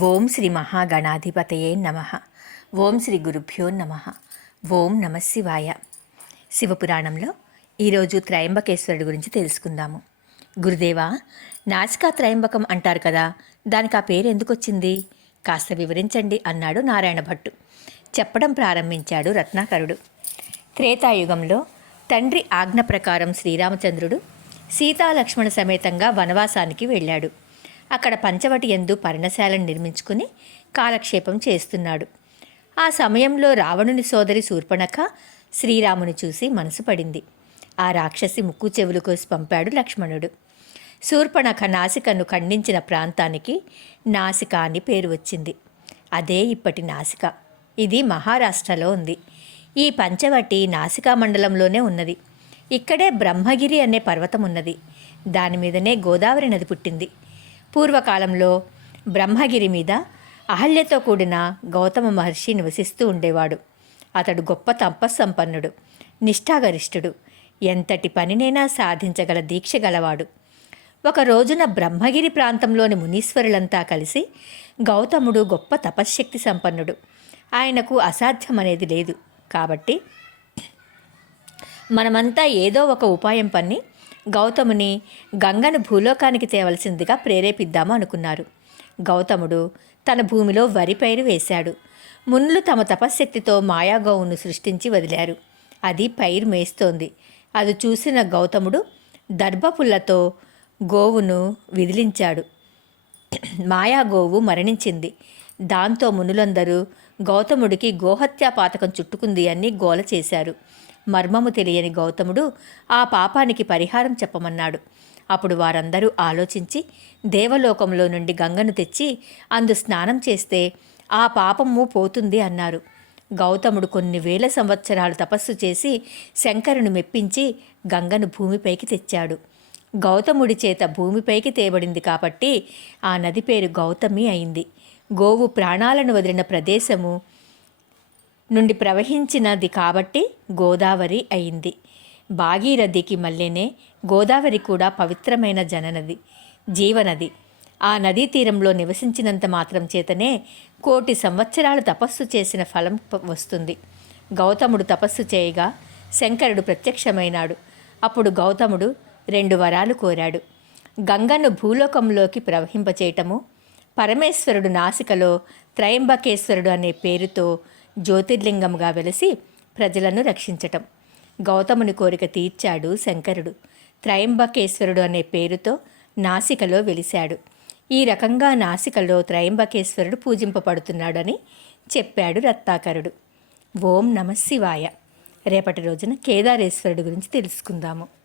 ఓం శ్రీ మహాగణాధిపతయే నమ. ఓం శ్రీ గురుభ్యో నమ. ఓం నమ శివాయ. శివపురాణంలో ఈరోజు త్రయంబకేశ్వరుడు గురించి తెలుసుకుందాము. గురుదేవా నాసికా త్రయంబకం అంటారు కదా దానికి ఆ పేరు ఎందుకు వచ్చింది కాస్త వివరించండి అన్నాడు నారాయణ భట్టు. చెప్పడం ప్రారంభించాడు రత్నాకరుడు. త్రేతాయుగంలో తండ్రి ఆజ్ఞ ప్రకారం శ్రీరామచంద్రుడు సీతాలక్ష్మణ సమేతంగా వనవాసానికి వెళ్ళాడు. అక్కడ పంచవటి ఎందు పర్ణశాలను నిర్మించుకుని కాలక్షేపం చేస్తున్నాడు. ఆ సమయంలో రావణుని సోదరి శూర్పణఖ శ్రీరాముని చూసి మనసు పడింది. ఆ రాక్షసి ముక్కు చెవులు కోసి పంపాడు లక్ష్మణుడు. శూర్పణఖ నాసికను ఖండించిన ప్రాంతానికి నాసిక అని పేరు వచ్చింది. అదే ఇప్పటి నాసిక. ఇది మహారాష్ట్రలో ఉంది. ఈ పంచవటి నాసికా మండలంలోనే ఉన్నది. ఇక్కడే బ్రహ్మగిరి అనే పర్వతం ఉన్నది దాని మీదనే గోదావరి నది పుట్టింది. పూర్వకాలంలో బ్రహ్మగిరి మీద అహల్యతో కూడిన గౌతమ మహర్షి నివసిస్తూ ఉండేవాడు. అతడు గొప్ప తపస్సంపన్నుడు నిష్ఠాగరిష్ఠుడు. ఎంతటి పనినైనా సాధించగల దీక్ష గలవాడు. ఒక రోజున బ్రహ్మగిరి ప్రాంతంలోని మునీశ్వరులంతా కలిసి గౌతముడు గొప్ప తపశ్శక్తి సంపన్నుడు. ఆయనకు అసాధ్యమనేది లేదు. కాబట్టి మనమంతా ఏదో ఒక ఉపాయం పన్ని గౌతముని గంగను భూలోకానికి తేవలసిందిగా ప్రేరేపిద్దాము అనుకున్నారు. గౌతముడు తన భూమిలో వరి పైరు వేశాడు. మునులు తమ తపశ్శక్తితో మాయాగోవును సృష్టించి వదిలారు. అది పైరు మేస్తోంది. అది చూసిన గౌతముడు దర్భపుల్లతో గోవును విదిలించాడు. మాయాగోవు మరణించింది. దాంతో మునులందరూ గౌతముడికి గోహత్యా పాతకం చుట్టుకుంది అని గోల చేశారు. మర్మము తెలియని గౌతముడు ఆ పాపానికి పరిహారం చెప్పమన్నాడు. అప్పుడు వారందరూ ఆలోచించి దేవలోకంలో నుండి గంగను తెచ్చి అందు స్నానం చేస్తే ఆ పాపము పోతుంది అన్నారు. గౌతముడు కొన్ని వేల సంవత్సరాలు తపస్సు చేసి శంకరును మెప్పించి గంగను భూమిపైకి తెచ్చాడు. గౌతముడి చేత భూమిపైకి తేబడింది కాబట్టి ఆ నది పేరు గౌతమి అయింది. గోవు ప్రాణాలను వదిలిన ప్రదేశము నుండి ప్రవహించినది కాబట్టి గోదావరి అయింది. భాగీరథికి మళ్ళీనే గోదావరి కూడా పవిత్రమైన జననది జీవనది. ఆ నదీ తీరంలో నివసించినంత మాత్రం చేతనే కోటి సంవత్సరాలు తపస్సు చేసిన ఫలం వస్తుంది. గౌతముడు తపస్సు చేయగా శంకరుడు ప్రత్యక్షమైనాడు. అప్పుడు గౌతముడు రెండు వరాలు కోరాడు. గంగను భూలోకంలోకి ప్రవహింపచేయటము పరమేశ్వరుడు నాసికలో త్రయంబకేశ్వరుడు అనే పేరుతో జ్యోతిర్లింగముగా వెలసి ప్రజలను రక్షించటం. గౌతముని కోరిక తీర్చాడు శంకరుడు. త్రయంబకేశ్వరుడు అనే పేరుతో నాసికలో వెలిశాడు. ఈ రకంగా నాసికలో త్రయంబకేశ్వరుడు పూజింపబడుతున్నాడని చెప్పాడు రత్నాకరుడు. ఓం నమశివాయ రేపటి రోజున కేదారేశ్వరుడు గురించి తెలుసుకుందాము.